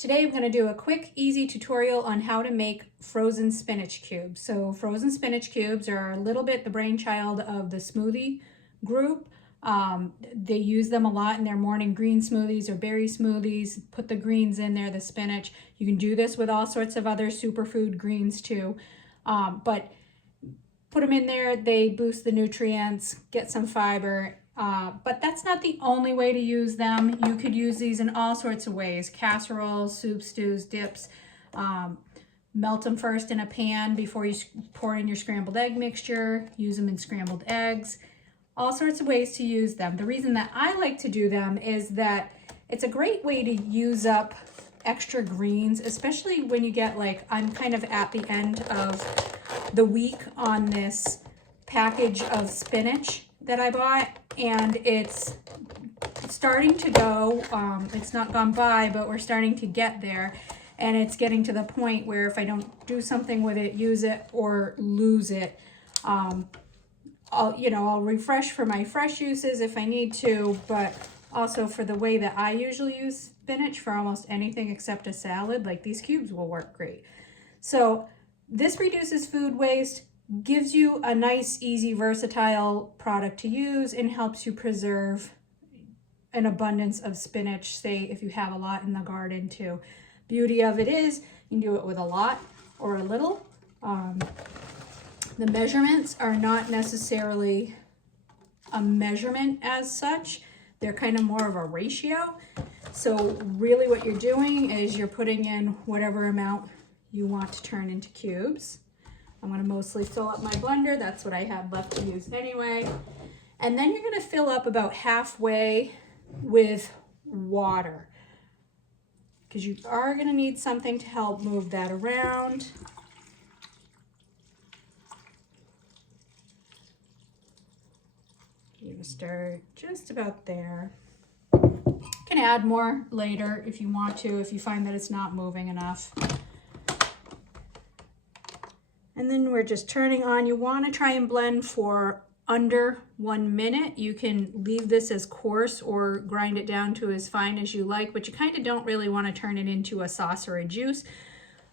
Today I'm going to do a quick, easy tutorial on how to make frozen spinach cubes. So frozen spinach cubes are a little bit the brainchild of the smoothie group. They use them a lot in their morning green smoothies or berry smoothies. Put the greens in there, the spinach. You can do this with all sorts of other superfood greens too. But put them in there, they boost the nutrients, get some fiber. But that's not the only way to use them. You could use these in all sorts of ways. Casseroles, soup, stews, dips. Melt them first in a pan before you pour in your scrambled egg mixture. Use them in scrambled eggs. All sorts of ways to use them. The reason that I like to do them is that it's a great way to use up extra greens, especially when you get, like, I'm kind of at the end of the week on this package of spinach that I bought, and it's starting to go, it's not gone by, but we're starting to get there, and it's getting to the point where if I don't do something with it, use it, or lose it, I'll refresh for my fresh uses if I need to, but also for the way that I usually use spinach for almost anything except a salad, like these cubes will work great. So this reduces food waste, gives you a nice, easy, versatile product to use, and helps you preserve an abundance of spinach, say if you have a lot in the garden too. Beauty of it is you can do it with a lot or a little. The measurements are not necessarily a measurement as such. They're kind of more of a ratio. So really what you're doing is you're putting in whatever amount you want to turn into cubes. I'm going to mostly fill up my blender. That's what I had left to use anyway. And then you're going to fill up about halfway with water, because you are going to need something to help move that around. You're going to start just about there. You can add more later if you want to, if you find that it's not moving enough. And then we're just turning on. You want to try and blend for under 1 minute. You can leave this as coarse or grind it down to as fine as you like, but you kind of don't really want to turn it into a sauce or a juice.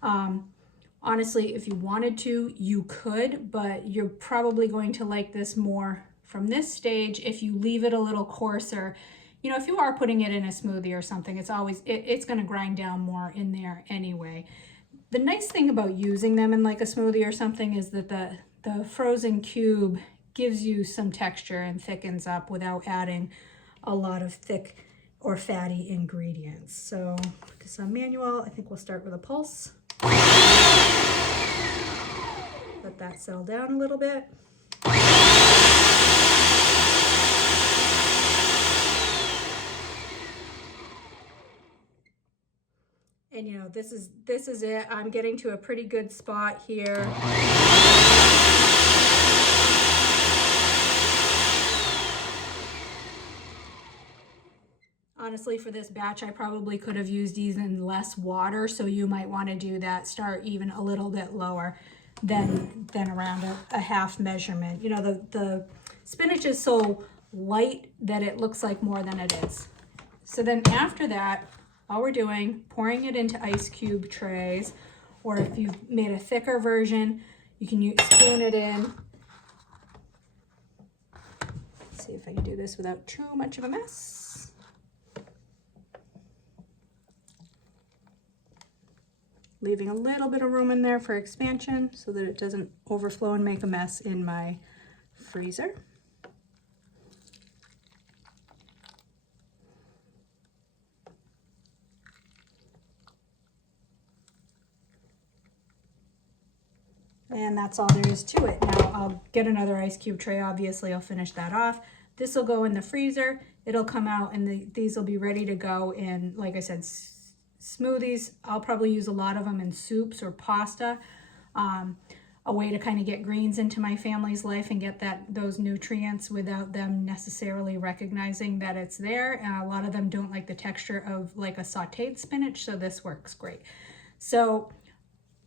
Honestly, if you wanted to, you could, but you're probably going to like this more from this stage if you leave it a little coarser. You know, if you are putting it in a smoothie or something, it's going to grind down more in there anyway. The nice thing about using them in like a smoothie or something is that the frozen cube gives you some texture and thickens up without adding a lot of thick or fatty ingredients. So put this on manual. I think we'll start with a pulse. Let that settle down a little bit. And you know, this is it. I'm getting to a pretty good spot here. Honestly, for this batch, I probably could have used even less water, so you might want to do that. Start even a little bit lower than around a half measurement. You know, the spinach is so light that it looks like more than it is. So then after that, all we're doing, pouring it into ice cube trays, or if you've made a thicker version, you can spoon it in. Let's see if I can do this without too much of a mess. Leaving a little bit of room in there for expansion so that it doesn't overflow and make a mess in my freezer. And that's all there is to it. Now I'll get another ice cube tray. Obviously, I'll finish that off. This will go in the freezer. It'll come out, and these will be ready to go in, like I said, smoothies. I'll probably use a lot of them in soups or pasta. A way to kind of get greens into my family's life and get those nutrients without them necessarily recognizing that it's there. And a lot of them don't like the texture of like a sauteed spinach, so this works great. So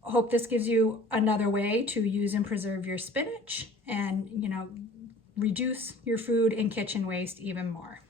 hope this gives you another way to use and preserve your spinach and, you know, reduce your food and kitchen waste even more.